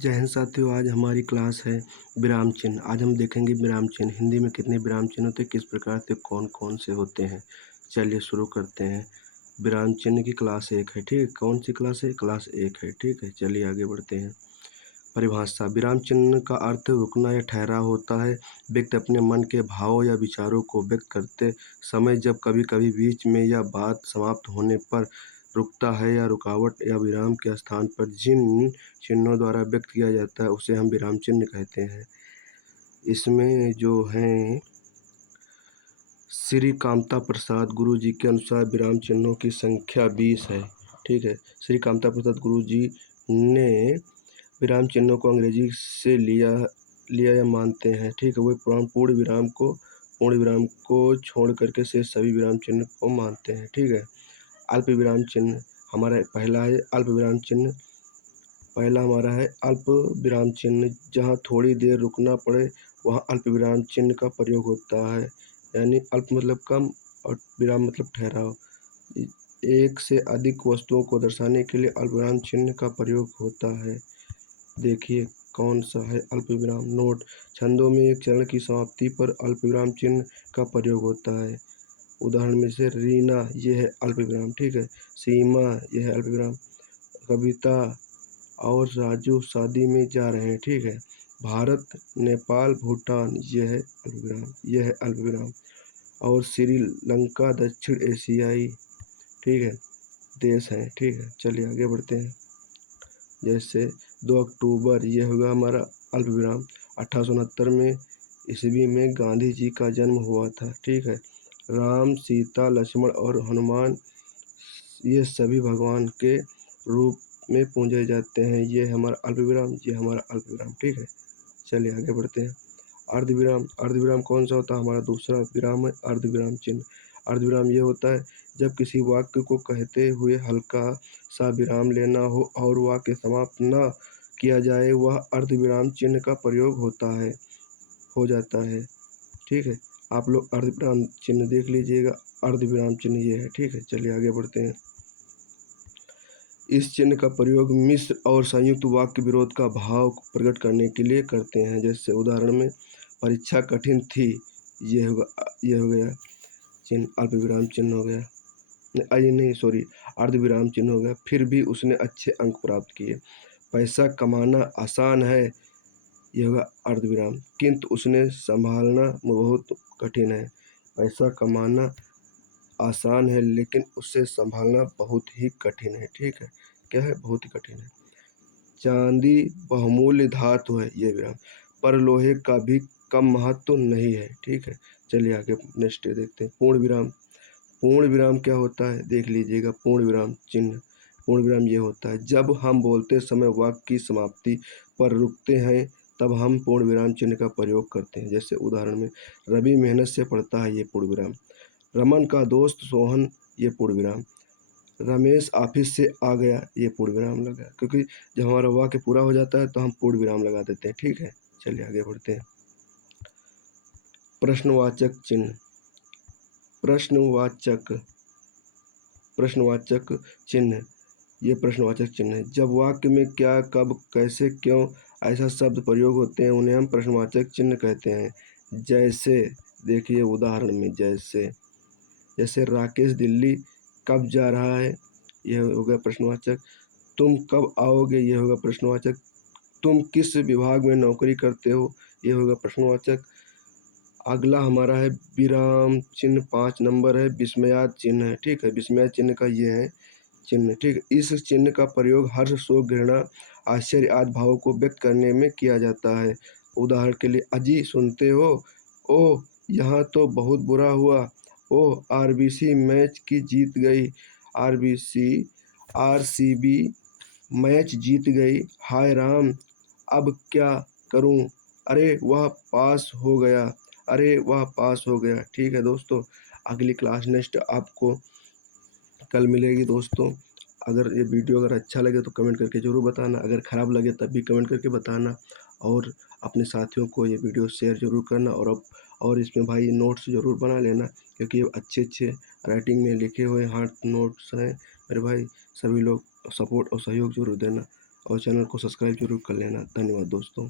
जय हिंद साथियों, आज हमारी क्लास है विराम चिन्ह। आज हम देखेंगे विराम चिन्ह हिंदी में कितने विराम चिन्ह होते हैं, किस प्रकार से कौन-कौन से होते हैं। चलिए शुरू करते हैं। विराम चिन्ह की क्लास 1 है, ठीक है। कौन सी क्लास है? क्लास 1 है, ठीक है। चलिए आगे बढ़ते हैं। परिभाषा: विराम चिन्ह का अर्थ रुकना या ठहराव होता है। व्यक्ति अपने मन के भाव या विचारों को व्यक्त करते समय जब कभी-कभी बीच में या बात समाप्त होने पर रुकता है या रुकावट या विराम के स्थान पर जिन चिन्हों द्वारा व्यक्त किया जाता है उसे हम विराम चिन्ह कहते हैं। इसमें जो हैं श्री कामता प्रसाद गुरु जी के अनुसार विराम चिन्हों की संख्या 20 है, ठीक है। श्री कामता प्रसाद गुरु जी ने विराम चिन्हों को अंग्रेजी से लिया या मानते हैं, ठीक है। वो पूर्ण विराम को छोड़ करके से सभी विराम चिन्ह को मानते हैं, ठीक है। अल्प विराम चिन्ह हमारा पहला है। पहला हमारा है अल्प विराम चिन्ह। जहाँ थोड़ी देर रुकना पड़े वहाँ अल्प विराम चिन्ह का प्रयोग होता है। यानी अल्प मतलब कम और विराम मतलब ठहराव। एक से अधिक वस्तुओं को दर्शाने के लिए अल्प विराम चिन्ह का प्रयोग होता है। देखिए कौन सा है अल्प विराम। नोट: छंदों में एक चरण की समाप्ति पर अल्प विराम चिन्ह का प्रयोग होता है। उदाहरण में से रीना, ये है अल्प विराम, ठीक है। सीमा, यह है अल्प विराम। कविता और राजू शादी में जा रहे हैं, ठीक है। भारत, नेपाल, भूटान, यह है अल्प विराम, यह है अल्प विराम। और श्रीलंका दक्षिण एशियाई, ठीक है, देश हैं, ठीक है। चलिए आगे बढ़ते हैं। जैसे 2 अक्टूबर, यह होगा हमारा अल्प विराम। 1869 में ईस्वी में गांधी जी का जन्म हुआ था, ठीक है। राम, सीता, लक्ष्मण और हनुमान ये सभी भगवान के रूप में पूजे जाते हैं। ये हमारा अल्प विराम, ये हमारा अल्प विराम, ठीक है। चलिए आगे बढ़ते हैं। अर्धविराम। अर्धविराम कौन सा होता है? हमारा दूसरा विराम है अर्धविराम चिन्ह। अर्धविराम ये होता है जब किसी वाक्य को कहते हुए हल्का सा विराम लेना हो और वाक्य समाप्त न किया जाए, वह अर्धविराम चिन्ह का प्रयोग हो जाता है, ठीक है। आप लोग अर्धविराम चिन्ह देख लीजिएगा। अर्धविराम चिन्ह ये है, ठीक है। चलिए आगे बढ़ते हैं। इस चिन्ह का प्रयोग मिश्र और संयुक्त वाक्य विरोध का भाव प्रकट करने के लिए करते हैं। जैसे उदाहरण में परीक्षा कठिन थी, ये हो गया चिन्ह, अल्प विराम चिन्ह हो गया। नहीं सॉरी, अर्धविराम चिन्ह हो गया। फिर भी उसने अच्छे अंक प्राप्त किए। पैसा कमाना आसान है, यह होगा अर्धविराम, किंतु उसने संभालना बहुत कठिन है। पैसा कमाना आसान है लेकिन उसे संभालना बहुत ही कठिन है, ठीक है। क्या है? बहुत ही कठिन है। चांदी बहुमूल्य धातु है, ये विराम, पर लोहे का भी कम महत्व नहीं है, ठीक है। चलिए आगे नेक्स्ट देखते हैं। पूर्ण विराम। पूर्ण विराम क्या होता है? देख लीजिएगा। पूर्ण विराम चिन्ह, पूर्ण विराम ये होता है जब हम बोलते समय वाक्य की समाप्ति पर रुकते हैं तब हम पूर्ण विराम चिन्ह का प्रयोग करते हैं। जैसे उदाहरण में रवि मेहनत से पढ़ता है, ये पूर्ण विराम। रमन का दोस्त सोहन, ये पूर्ण विराम। रमेश ऑफिस से आ गया, ये पूर्ण विराम लगा, क्योंकि जब हमारा वाक्य पूरा हो जाता है तो हम पूर्ण विराम लगा देते हैं, ठीक है। चलिए आगे बढ़ते हैं। प्रश्नवाचक चिन्ह। प्रश्नवाचक चिन्ह, ये प्रश्नवाचक चिन्ह है जब वाक्य में क्या, कब, कैसे, क्यों ऐसा शब्द प्रयोग होते हैं, उन्हें हम प्रश्नवाचक चिन्ह कहते हैं। जैसे देखिए उदाहरण में, जैसे राकेश दिल्ली कब जा रहा है, यह हो गया प्रश्नवाचक। तुम कब आओगे, यह होगा प्रश्नवाचक। तुम किस विभाग में नौकरी करते हो, यह होगा प्रश्नवाचक। अगला हमारा है विराम चिन्ह, 5 नंबर है विस्मयाद चिन्ह है, ठीक है। विस्मयाद चिन्ह का ये है चिन्ह, ठीक है। इस चिन्ह का प्रयोग हर्ष, शोक, घृणा, आश्चर्य आदि भावों को व्यक्त करने में किया जाता है। उदाहरण के लिए, अजी सुनते हो, ओह यहाँ तो बहुत बुरा हुआ, ओह आरबीसी मैच की जीत गई, आरसीबी मैच जीत गई, हाय राम अब क्या करूं, अरे वह पास हो गया, अरे वह पास हो गया, ठीक है दोस्तों। अगली क्लास नेक्स्ट आपको कल मिलेगी दोस्तों। अगर ये वीडियो अगर अच्छा लगे तो कमेंट करके ज़रूर बताना, अगर ख़राब लगे तब भी कमेंट करके बताना, और अपने साथियों को ये वीडियो शेयर ज़रूर करना। और इसमें भाई नोट्स ज़रूर बना लेना, क्योंकि ये अच्छे अच्छे राइटिंग में लिखे हुए हार्ड नोट्स हैं मेरे भाई। सभी लोग सपोर्ट और सहयोग ज़रूर देना। और चैनल को सब्सक्राइब ज़रूर कर लेना। धन्यवाद दोस्तों।